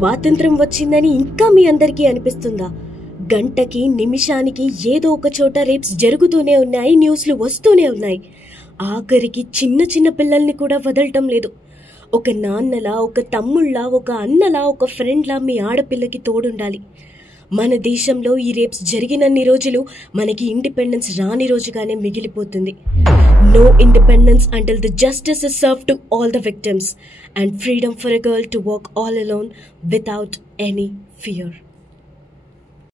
స్వాతంత్రం వచ్చిందని ఇంకా మీ అందరికీ అనిపిస్తుందా? గంటకి నిమిషానికి ఏదో ఒక చోట రేప్స్ జరుగుతూనే ఉన్నాయి, న్యూస్లు వస్తూనే ఉన్నాయి. ఆఖరికి చిన్న చిన్న పిల్లల్ని కూడా వదలటం లేదు. ఒక నాన్నలా, ఒక తమ్ముళ్ళ, ఒక అన్నలా, ఒక ఫ్రెండ్లా మీ ఆడపిల్లకి తోడుండాలి. మన దేశంలో ఈ రేప్స్ జరిగినన్ని రోజులు మనకి ఇండిపెండెన్స్ రాని రోజుగానే మిగిలిపోతుంది. No independence until the justice is served to all the victims, and freedom for a girl to walk all alone without any fear.